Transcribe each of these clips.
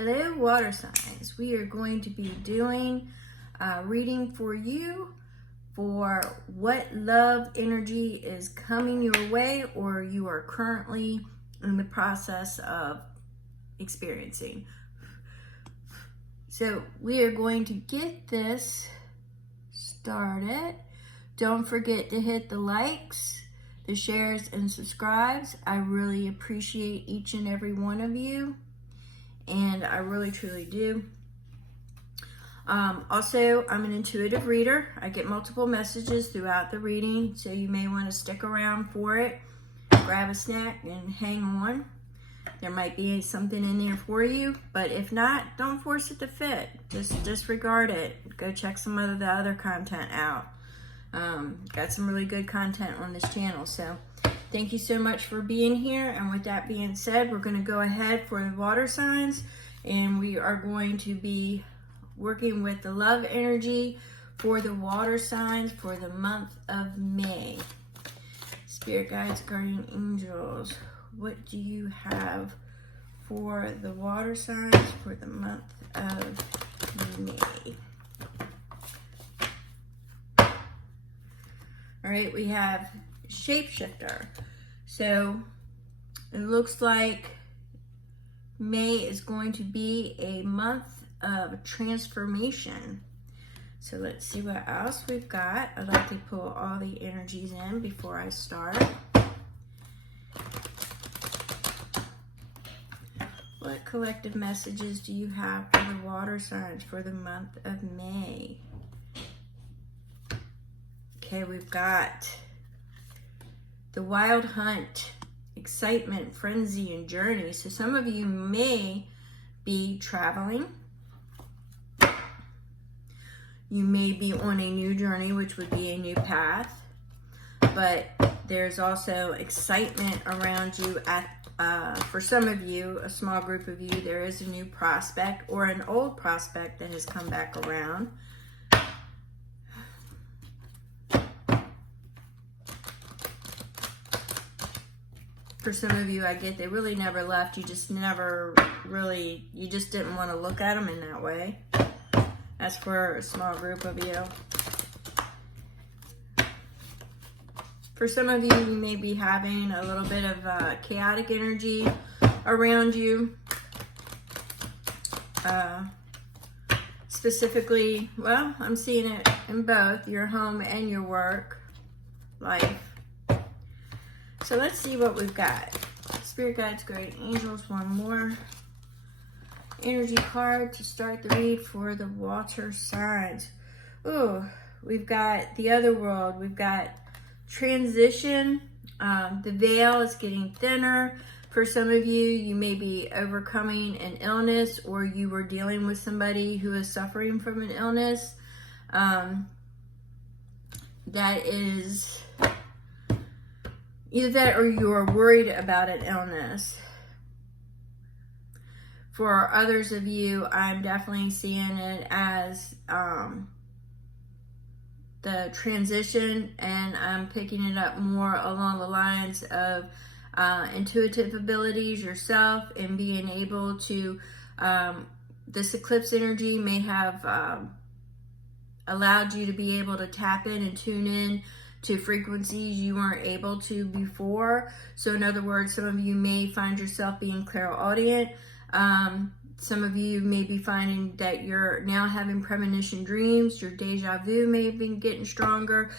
Hello, water signs. We are going to be doing a reading for you for what love energy is coming your way or you are currently in the process of experiencing. So we are going to get this started. Don't forget to hit the likes, the shares, and subscribes. I really appreciate each and every one of you. And I really truly do. Also, I'm an intuitive reader. I get multiple messages throughout the reading, so you may want to stick around for it. Grab a snack and hang on. There might be something in there for you, but if not, don't force it to fit. Just disregard it. Go check some of the other content out. Got some really good content on this channel, so thank you so much for being here. And with that being said, we're going to go ahead for the water signs, and we are going to be working with the love energy for the water signs for the month of May. Spirit guides, guardian angels, what do you have for the water signs for the month of May? All right, we have shapeshifter. So it looks like May is going to be a month of transformation. So let's see what else we've got. I'd like to pull all the energies in before I start. What collective messages do you have for the water signs for the month of May? Okay, we've got the wild hunt, excitement, frenzy, and journey. So some of you may be traveling. You may be on a new journey, which would be a new path. But there's also excitement around you. For some of you, a small group of you, there is a new prospect or an old prospect that has come back around. For some of you, I get they really never left. You just never really, you just didn't want to look at them in that way. That's for a small group of you. For some of you, you may be having a little bit of chaotic energy around you. Specifically, well, I'm seeing it in both your home and your work life. So let's see what we've got. Spirit guides, guardian angels, one more energy card to start the read for the water signs. Ooh, we've got the other world. We've got transition. The veil is getting thinner. For some of you, you may be overcoming an illness, or you were dealing with somebody who is suffering from an illness. That is either that or you're worried about an illness. For others of you, I'm definitely seeing it as the transition, and I'm picking it up more along the lines of intuitive abilities yourself and being able to, this eclipse energy may have allowed you to be able to tap in and tune in to frequencies you weren't able to before. So in other words, some of you may find yourself being clairaudient. Some of you may be finding that you're now having premonition dreams. Your deja vu may have been getting stronger,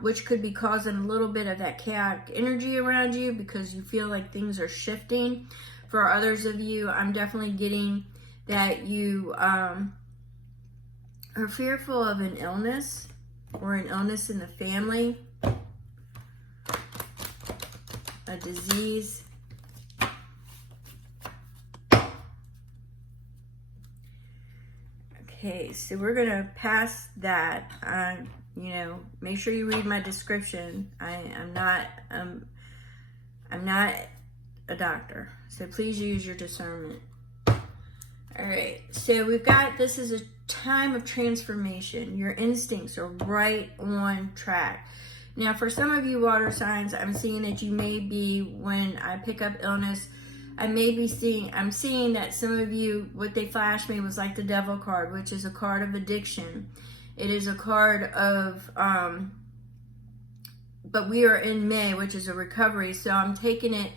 which could be causing a little bit of that chaotic energy around you because you feel like things are shifting. For others of you, I'm definitely getting that you are fearful of an illness or an illness in the family, a disease. Okay, so we're gonna pass that. Make sure you read my description. I'm not a doctor, so please use your discernment. All right, so we've got, this is a time of transformation. Your instincts are right on track. Now, for some of you water signs, I'm seeing that you may be, when I pick up illness, I'm seeing that some of you, what they flashed me was like the Devil card, which is a card of addiction. It is a card of, but we are in May, which is a recovery. So I'm taking it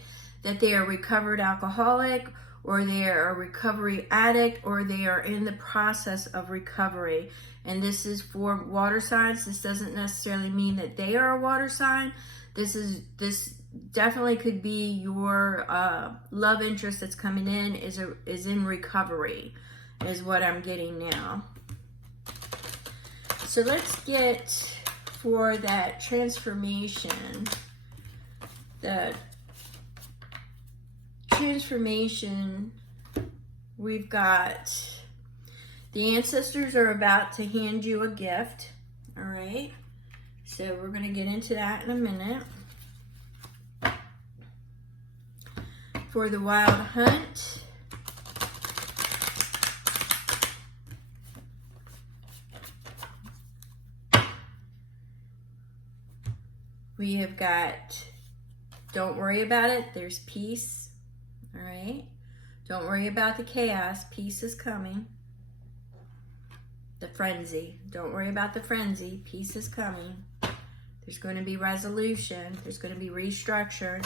that they are recovered alcoholic, or they are a recovery addict, or they are in the process of recovery. And this is for water signs. This doesn't necessarily mean that they are a water sign. This definitely could be your love interest that's coming in is in recovery, is what I'm getting now. So let's get for that transformation, the transformation, we've got the ancestors are about to hand you a gift. All right, so we're going to get into that in a minute. For the wild hunt, we have got, don't worry about it, there's peace. All right, don't worry about the chaos, peace is coming. The frenzy, don't worry about the frenzy, peace is coming. There's going to be resolution, there's going to be restructure.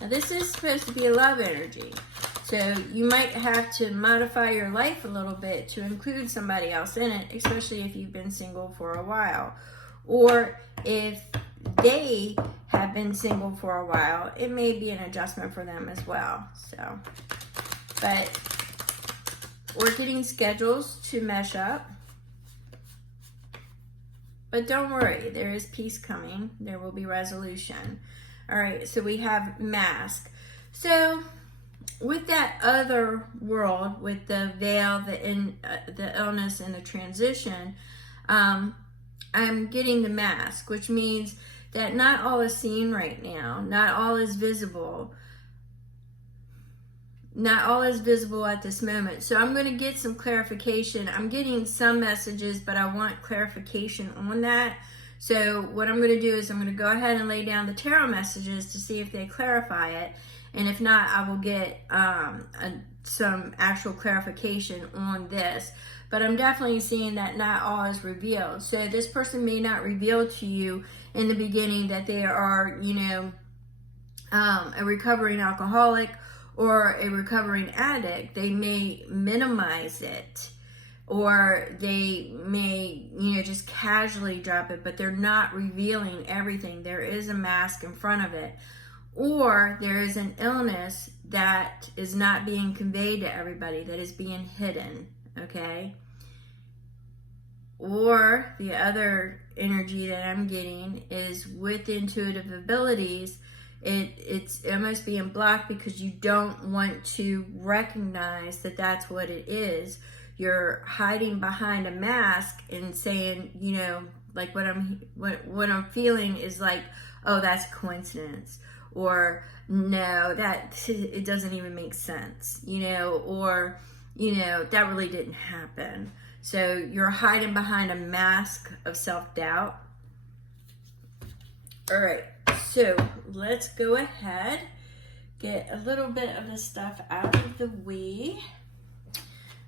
Now this is supposed to be a love energy, so you might have to modify your life a little bit to include somebody else in it, especially if you've been single for a while. Or if they have been single for a while, it may be an adjustment for them as well. So, but we're getting schedules to mesh up. But don't worry, there is peace coming. There will be resolution. All right, so we have mask. So with that other world, with the veil, the illness, and the transition, I'm getting the mask, which means that not all is seen right now. Not all is visible. Not all is visible at this moment. So I'm going to get some clarification. I'm getting some messages, but I want clarification on that. So what I'm going to do is I'm going to go ahead and lay down the tarot messages to see if they clarify it. And if not, I will get some actual clarification on this. But I'm definitely seeing that not all is revealed. So this person may not reveal to you in the beginning that they are, you know, a recovering alcoholic or a recovering addict. They may minimize it, or they may, you know, just casually drop it, but they're not revealing everything. There is a mask in front of it. Or there is an illness that is not being conveyed to everybody, that is being hidden, okay? Or the other energy that I'm getting is with intuitive abilities, it's almost being blocked because you don't want to recognize that that's what it is. You're hiding behind a mask and saying, you know, like what I'm feeling is like, oh, that's a coincidence. Or no, it doesn't even make sense, you know, or, you know, that really didn't happen. So you're hiding behind a mask of self-doubt. All right, so let's go ahead, get a little bit of this stuff out of the way.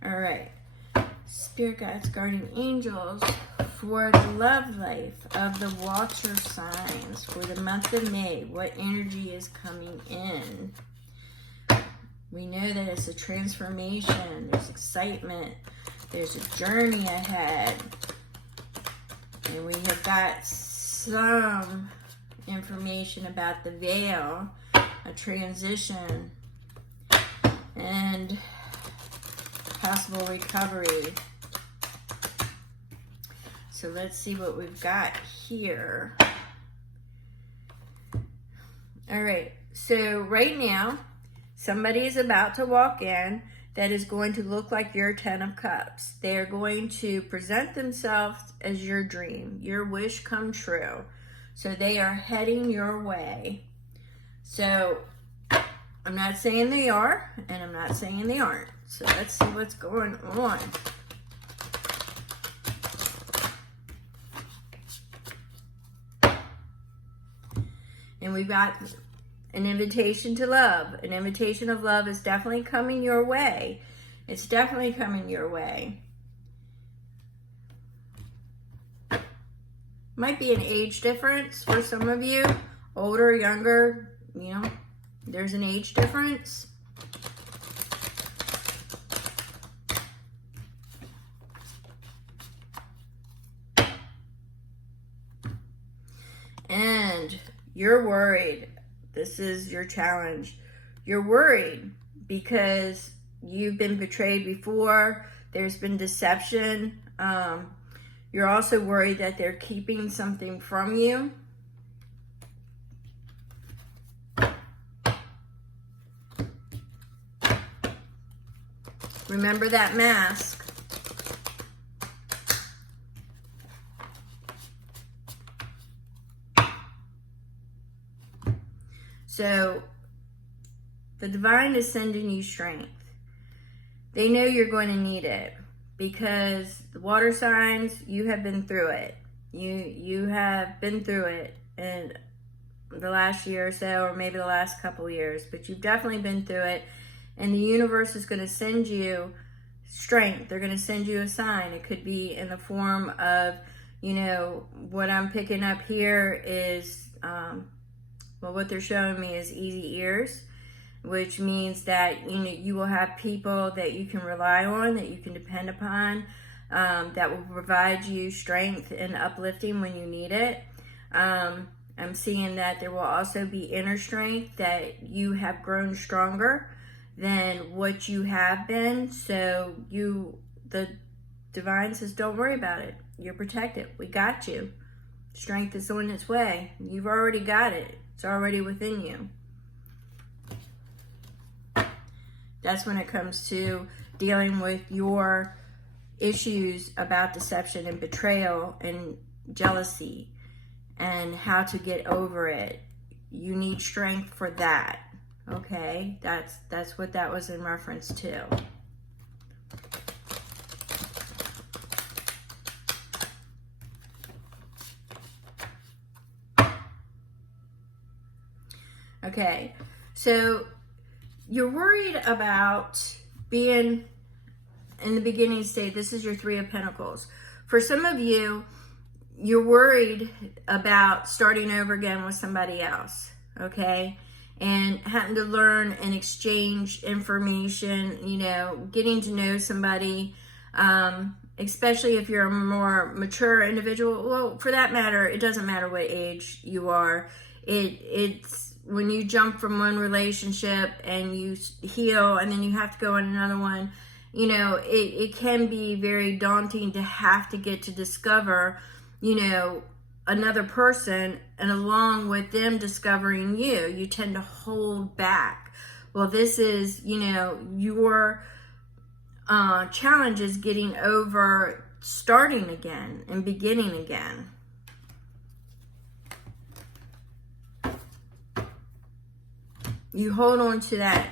All right, Spirit Guides, Guardian Angels, for the love life of the water signs for the month of May, what energy is coming in? We know that it's a transformation, there's excitement, there's a journey ahead, and we have got some information about the veil, a transition, and possible recovery. So let's see what we've got here. All right, so right now, somebody is about to walk in that is going to look like your 10 of Cups. They are going to present themselves as your dream, your wish come true. So they are heading your way. So I'm not saying they are, and I'm not saying they aren't. So let's see what's going on. And we've got an invitation to love. An invitation of love is definitely coming your way. It's definitely coming your way. Might be an age difference for some of you. Older, younger, you know, there's an age difference. And you're worried. This is your challenge. You're worried because you've been betrayed before. There's been deception. You're also worried that they're keeping something from you. Remember that mask. So, the divine is sending you strength. They know you're going to need it because the water signs, you have been through it. You have been through it in the last year or so, or maybe the last couple years, but you've definitely been through it. And the universe is going to send you strength. They're going to send you a sign. It could be in the form of, you know, what I'm picking up here is, well, what they're showing me is easy ears, which means that, you know, you will have people that you can rely on, that you can depend upon, that will provide you strength and uplifting when you need it. I'm seeing that there will also be inner strength, that you have grown stronger than what you have been. So the divine says, don't worry about it. You're protected. We got you. Strength is on its way. You've already got it. It's already within you. That's when it comes to dealing with your issues about deception and betrayal and jealousy and how to get over it. You need strength for that. Okay? That's what that was in reference to. Okay, so you're worried about being in the beginning state. This is your Three of Pentacles. For some of you, you're worried about starting over again with somebody else, okay? And having to learn and exchange information, you know, getting to know somebody, especially if you're a more mature individual. Well, for that matter, it doesn't matter what age you are. It's when you jump from one relationship and you heal and then you have to go in another one, you know, it can be very daunting to have to get to discover, you know, another person, and along with them discovering you tend to hold back. Well, this is, you know, your challenge is getting over starting again and beginning again. You hold on to that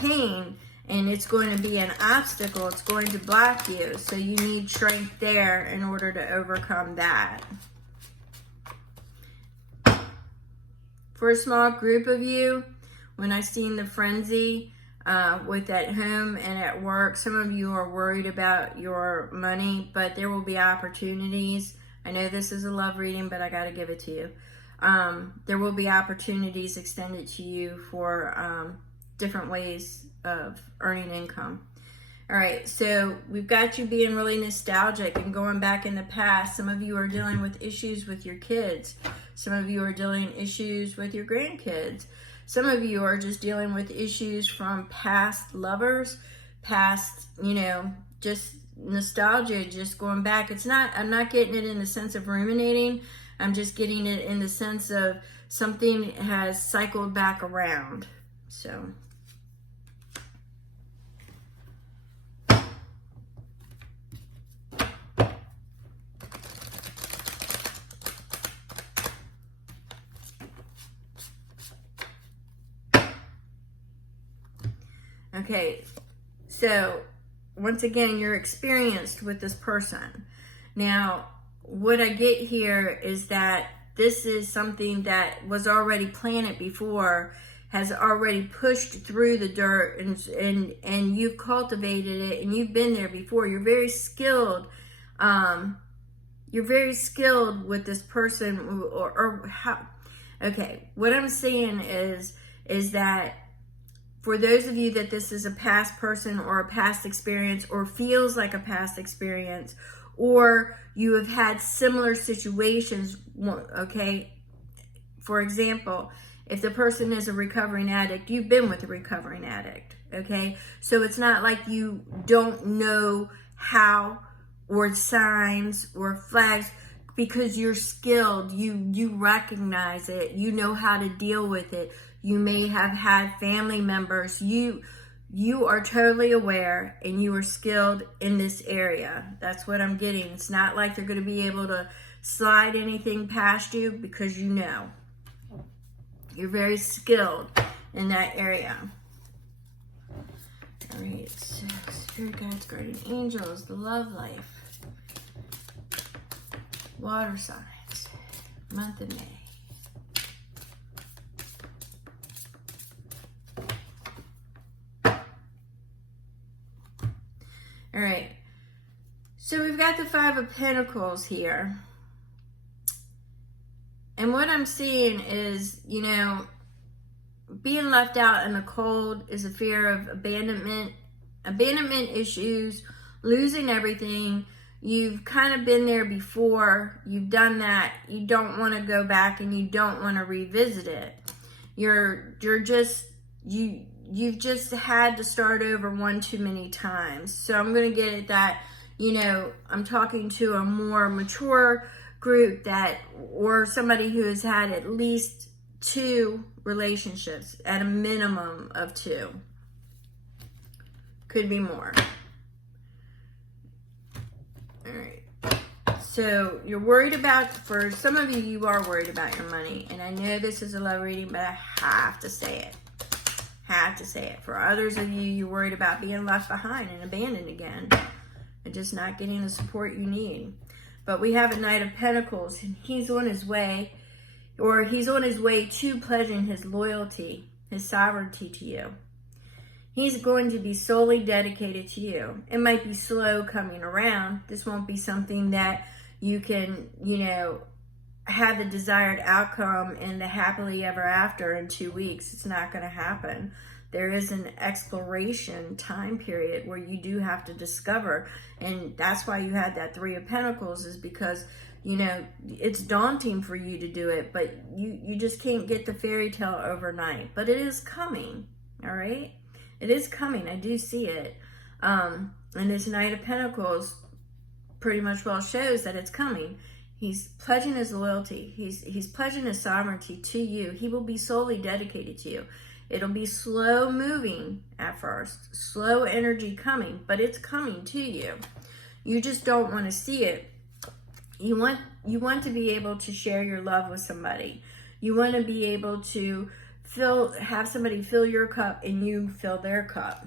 pain, and it's going to be an obstacle. It's going to block you. So you need strength there in order to overcome that. For a small group of you, when I seen the frenzy with at home and at work, some of you are worried about your money, but there will be opportunities. I know this is a love reading, but I got to give it to you. There will be opportunities extended to you for different ways of earning income. All right, so we've got you being really nostalgic and going back in the past. Some of you are dealing with issues with your kids. Some of you are dealing issues with your grandkids. Some of you are just dealing with issues from past lovers, past, you know, just nostalgia, just going back. I'm not getting it in the sense of ruminating. I'm just getting it in the sense of something has cycled back around. So. Okay, so once again, you're experienced with this person. Now, what I get here is that this is something that was already planted before, has already pushed through the dirt, and you've cultivated it, and you've been there before. You're very skilled. You're very skilled with this person, or how. Okay, what I'm saying is that for those of you that this is a past person or a past experience, or feels like a past experience, or you have had similar situations, okay? For example, if the person is a recovering addict, you've been with a recovering addict, okay? So it's not like you don't know how, or signs or flags, because you're skilled. You recognize it. You know how to deal with it. You may have had family members. You are totally aware, and you are skilled in this area. That's what I'm getting. It's not like they're going to be able to slide anything past you, because you know. You're very skilled in that area. All right, so Spirit Guides, Guardian Angels, the love life. Water signs, month of May. All right, so we've got the Five of Pentacles here. And what I'm seeing is, you know, being left out in the cold is a fear of abandonment issues, losing everything. You've kind of been there before. You've done that. You don't want to go back, and you don't want to revisit it. You've just had to start over one too many times. So I'm going to get at that, you know, I'm talking to a more mature group, that, or somebody who has had at least 2 relationships, at a minimum of 2. Could be more. All right. So you're worried about, for some of you, you are worried about your money. And I know this is a love reading, but I have to say it. Have to say it. For others of you, you're worried about being left behind and abandoned again, and just not getting the support you need. But we have a Knight of Pentacles, and he's on his way, or he's on his way to pledging his loyalty, his sovereignty to you. He's going to be solely dedicated to you. It might be slow coming around. This won't be something that you can, you know, have the desired outcome and the happily ever after in 2 weeks. It's not going to happen. There is an exploration time period where you do have to discover. And that's why you had that 3 of Pentacles, is because, you know, it's daunting for you to do it, but you just can't get the fairy tale overnight. But it is coming, all right? It is coming. I do see it. And this Knight of Pentacles pretty much well shows that it's coming. He's pledging his loyalty. He's pledging his sovereignty to you. He will be solely dedicated to you. It'll be slow moving at first, slow energy coming, but it's coming to you. You just don't want to see it. You want to be able to share your love with somebody. You want to be able to have somebody fill your cup and you fill their cup.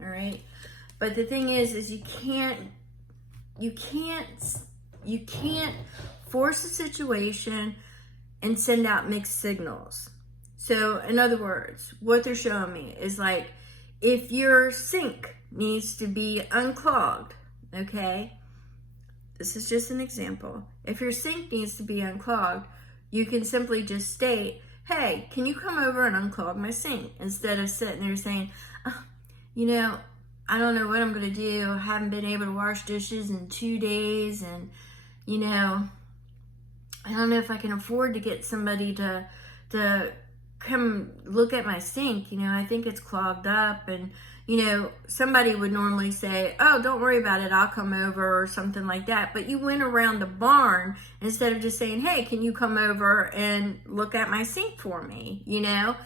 All right. But the thing is you can't force a situation and send out mixed signals. So in other words, what they're showing me is, like, if your sink needs to be unclogged, okay? This is just an example. If your sink needs to be unclogged, you can simply just state, hey, can you come over and unclog my sink? Instead of sitting there saying, oh, you know, I don't know what I'm going to do. I haven't been able to wash dishes in 2 days. And, you know, I don't know if I can afford to get somebody to come look at my sink. You know, I think it's clogged up. And, you know, somebody would normally say, oh, don't worry about it, I'll come over, or something like that. But you went around the barn instead of just saying, hey, can you come over and look at my sink for me? You know,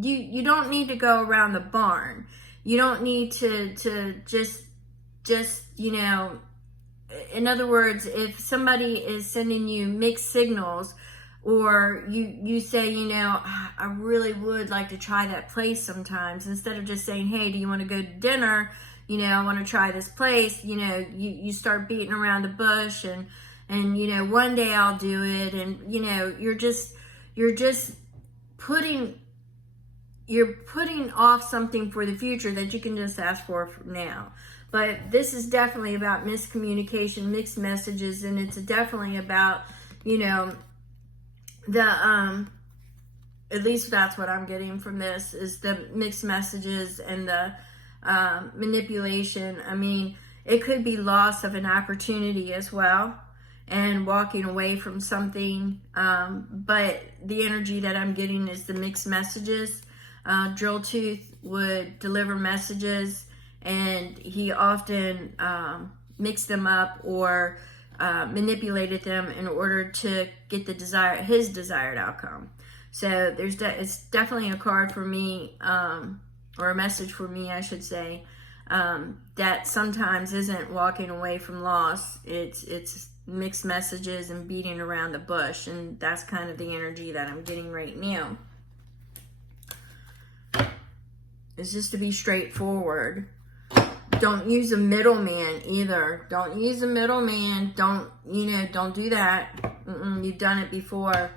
you don't need to go around the barn. You don't need to just, you know, in other words, if somebody is sending you mixed signals, or you say, you know, I really would like to try that place sometimes, instead of just saying, hey, do you want to go to dinner? You know, I want to try this place. You know, you start beating around the bush, and and you know, one day I'll do it, and you know, you're just putting off something for the future that you can just ask for now. But this is definitely about miscommunication, mixed messages, and it's definitely about, you know, the at least that's what I'm getting from this, is the mixed messages and the manipulation. I mean, it could be loss of an opportunity as well, and walking away from something. But the energy that I'm getting is the mixed messages. Drill Tooth would deliver messages, and he often mixed them up or manipulated them in order to get his desired outcome. So it's definitely a card for me, or a message for me, I should say, that sometimes isn't walking away from loss. It's mixed messages and beating around the bush, and that's kind of the energy that I'm getting right now. It's just to be straightforward. Don't use a middleman either. Don't use a middleman. Don't do that. You've done it before.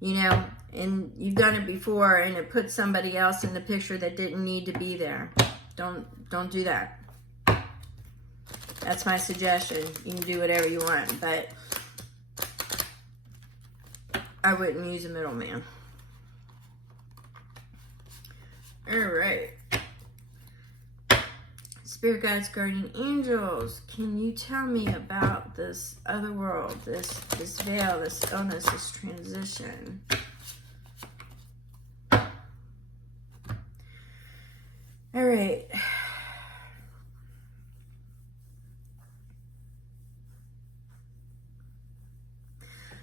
You know, and you've done it before, and it puts somebody else in the picture that didn't need to be there. Don't do that. That's my suggestion. You can do whatever you want, but I wouldn't use a middleman. All right. Spirit guides, guardian angels, can you tell me about this other world, this veil, this illness, this transition? All right.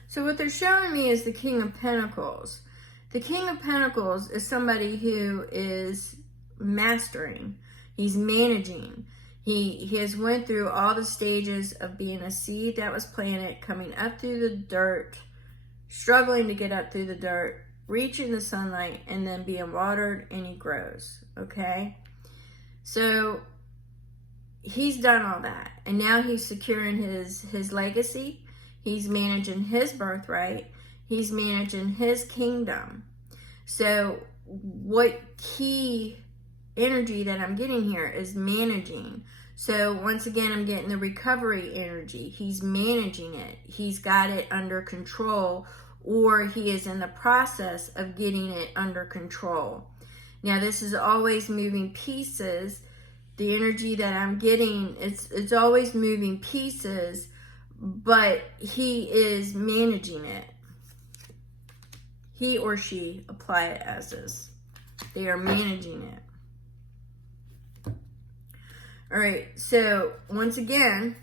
So what they're showing me is the King of Pentacles. The King of Pentacles is somebody who is mastering. He's managing. He has went through all the stages of being a seed that was planted, coming up through the dirt, struggling to get up through the dirt, reaching the sunlight, and then being watered, and he grows, okay? So he's done all that, and now he's securing his legacy. He's managing his birthright. He's managing his kingdom. So what key energy that I'm getting here is managing. So once again, I'm getting the recovery energy. He's managing it. He's got it under control, or he is in the process of getting it under control. Now, this is always moving pieces. The energy that I'm getting, it's always moving pieces, but he is managing it. He or she, apply it as is. They are managing it. All right, so once again,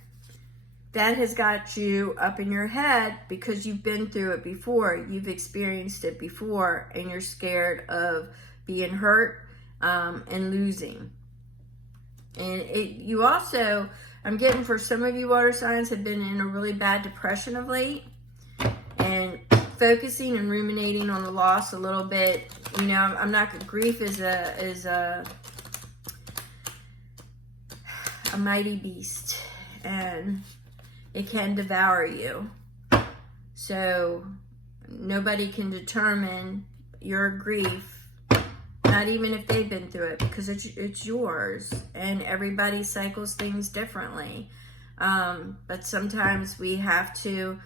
that has got you up in your head because you've been through it before. You've experienced it before, and you're scared of being hurt and losing. And you also, I'm getting, for some of you water signs, have been in a really bad depression of late, and focusing and ruminating on the loss a little bit. You know, I'm not, grief is a mighty beast, and it can devour you. So nobody can determine your grief, not even if they've been through it, because it's yours, and everybody cycles things differently. But sometimes we have to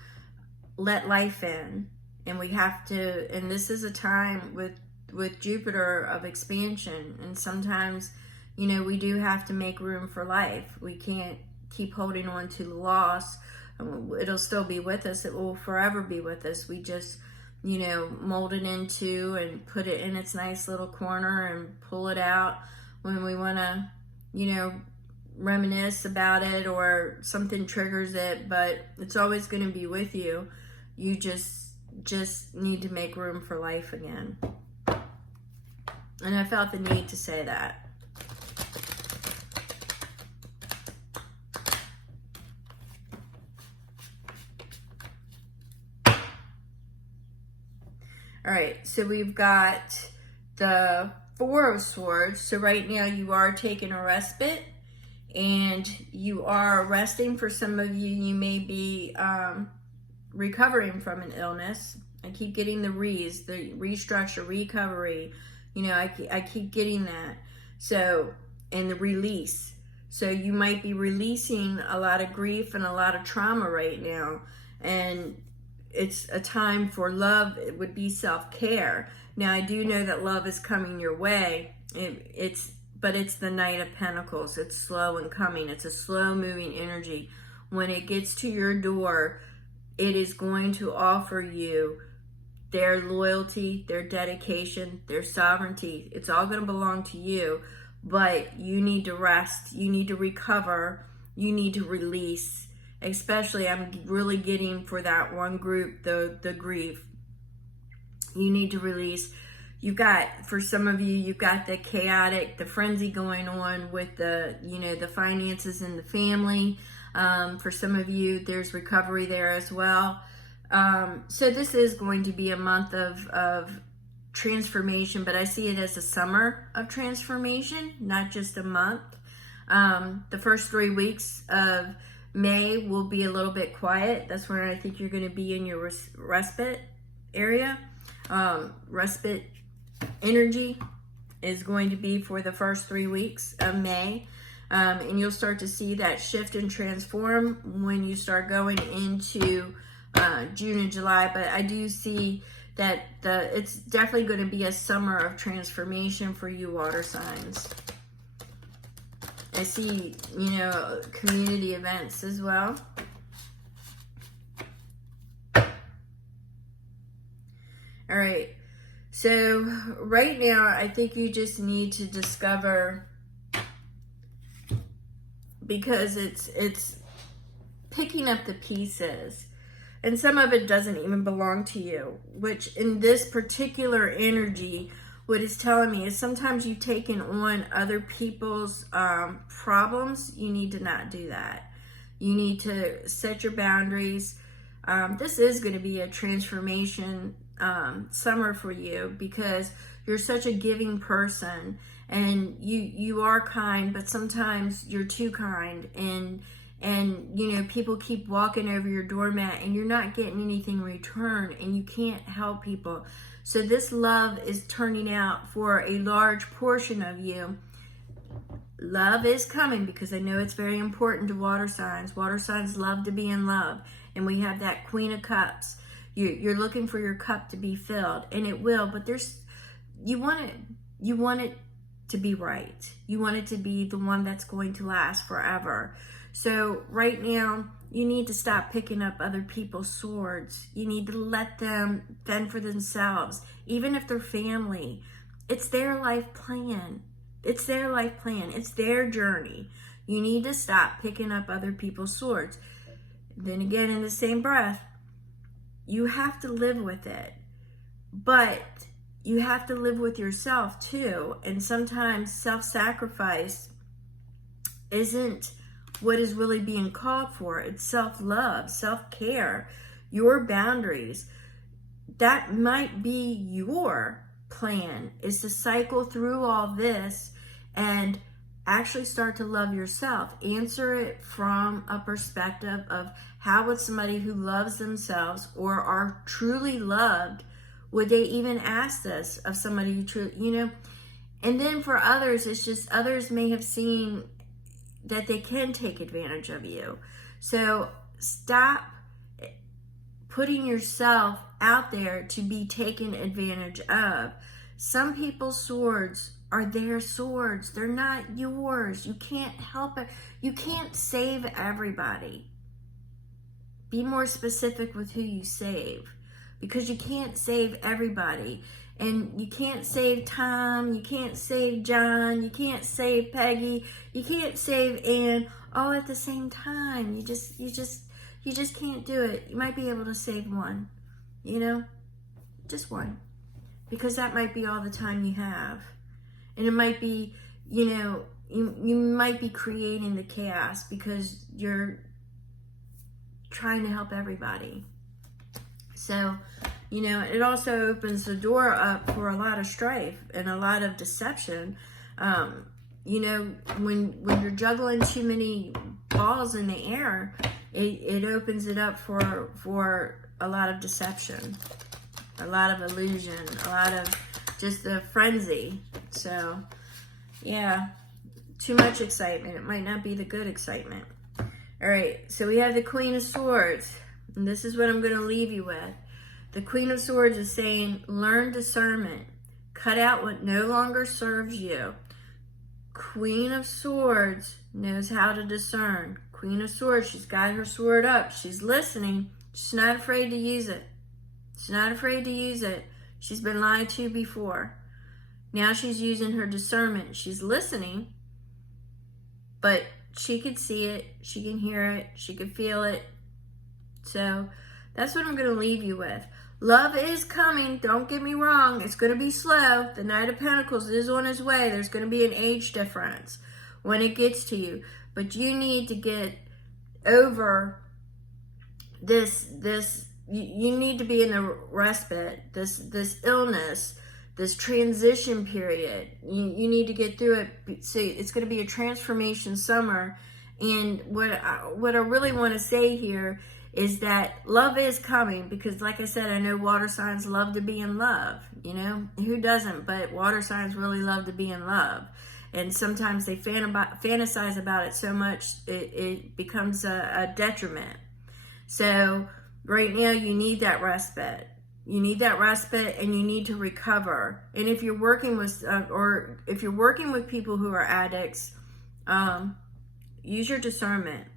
let life in, and we have to, and this is a time with Jupiter of expansion, and sometimes, you know, we do have to make room for life. We can't keep holding on to the loss. It'll still be with us. It will forever be with us. We just, you know, mold it into and put it in its nice little corner and pull it out when we want to, you know, reminisce about it or something triggers it, but it's always going to be with you. You just need to make room for life again. And I felt the need to say that. All right, so we've got the Four of Swords. So right now you are taking a respite, and you are resting. For some of you, you may be recovering from an illness. I keep getting the restructure, recovery. You know, I keep getting that. So, and the release. So you might be releasing a lot of grief and a lot of trauma right now. And it's a time for love. It would be self-care. Now, I do know that love is coming your way. But it's the Knight of Pentacles. It's slow in coming. It's a slow moving energy. When it gets to your door, it is going to offer you their loyalty, their dedication, their sovereignty. It's all going to belong to you, but you need to rest. You need to recover. You need to release. Especially, I'm really getting for that one group, the grief. You need to release. You've got, for some of you, you've got the chaotic, the frenzy going on with the, you know, the finances in the family. For some of you, there's recovery there as well. So this is going to be a month of transformation, but I see it as a summer of transformation, not just a month. The first 3 weeks of May will be a little bit quiet. That's where I think you're going to be in your respite area. Respite energy is going to be for the first 3 weeks of May. And you'll start to see that shift and transform when you start going into June and July. But I do see that it's definitely going to be a summer of transformation for you water signs. I see, you know, community events as well. All right. So right now, I think you just need to discover, because it's picking up the pieces, and some of it doesn't even belong to you, which in this particular energy, what it's telling me is sometimes you've taken on other people's problems. You need to not do that. You need to set your boundaries. This is going to be a transformation summer for you, because you're such a giving person, and you are kind, but sometimes you're too kind, and you know, people keep walking over your doormat and you're not getting anything in return, and you can't help people. So this love is turning out for a large portion of you. Love is coming, because I know it's very important to water signs. Water signs love to be in love, and we have that Queen of Cups. You're looking for your cup to be filled, and it will, but you want it to be right. You want it to be the one that's going to last forever. So right now, you need to stop picking up other people's swords. You need to let them fend for themselves, even if they're family. It's their life plan. It's their life plan. It's their journey. You need to stop picking up other people's swords. Then again, in the same breath, you have to live with it, but you have to live with yourself too. And sometimes self-sacrifice isn't what is really being called for. It's self-love, self-care, your boundaries. That might be your plan, is to cycle through all this and actually start to love yourself. Answer it from a perspective of how would somebody who loves themselves or are truly loved, would they even ask this of somebody who truly, you know? And then for others, it's just others may have seen that they can take advantage of you. So stop putting yourself out there to be taken advantage of. Some people's swords are their swords. They're not yours. You can't help it. You can't save everybody. Be more specific with who you save, because you can't save everybody. And you can't save Tom, you can't save John, you can't save Peggy, you can't save Ann all at the same time. You just can't do it. You might be able to save one, you know, just one, because that might be all the time you have. And it might be, you know, you might be creating the chaos because you're trying to help everybody. So, you know, it also opens the door up for a lot of strife and a lot of deception. you know, when you're juggling too many balls in the air, it opens it up for a lot of deception, a lot of illusion, a lot of just a frenzy. So, yeah, too much excitement. It might not be the good excitement. All right, so we have the Queen of Swords, and this is what I'm going to leave you with. The Queen of Swords is saying, learn discernment. Cut out what no longer serves you. Queen of Swords knows how to discern. Queen of Swords, she's got her sword up. She's listening. She's not afraid to use it. She's not afraid to use it. She's been lied to before. Now she's using her discernment. She's listening, but she could see it. She can hear it. She can feel it. So that's what I'm going to leave you with. Love is coming. Don't get me wrong. It's going to be slow. The Knight of Pentacles is on his way. There's going to be an age difference when it gets to you. But you need to get over this you need to be in the respite, this illness, this transition period. You need to get through it. See, it's going to be a transformation summer. And what I really want to say here is that love is coming, because like I said, I know water signs love to be in love. You know, who doesn't? But water signs really love to be in love. And sometimes they fantasize about it so much, it becomes a detriment. So right now you need that respite. You need that respite, and you need to recover. And if you're working with, if you're working with people who are addicts, use your discernment.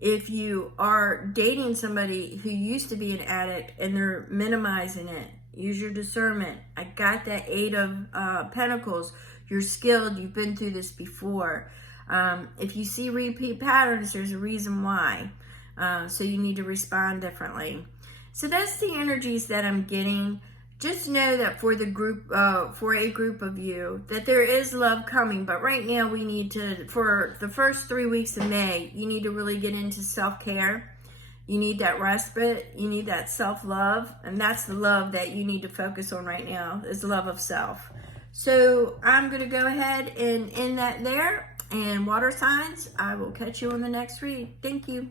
If you are dating somebody who used to be an addict and they're minimizing it, use your discernment. I got that 8 of Pentacles. You're skilled. You've been through this before. If you see repeat patterns, there's a reason why. So you need to respond differently. So that's the energies that I'm getting. Just know that for the group, for a group of you, that there is love coming. But right now we need to, for the first 3 weeks of May, you need to really get into self-care. You need that respite. You need that self-love. And that's the love that you need to focus on right now, is love of self. So I'm going to go ahead and end that there. And water signs, I will catch you on the next read. Thank you.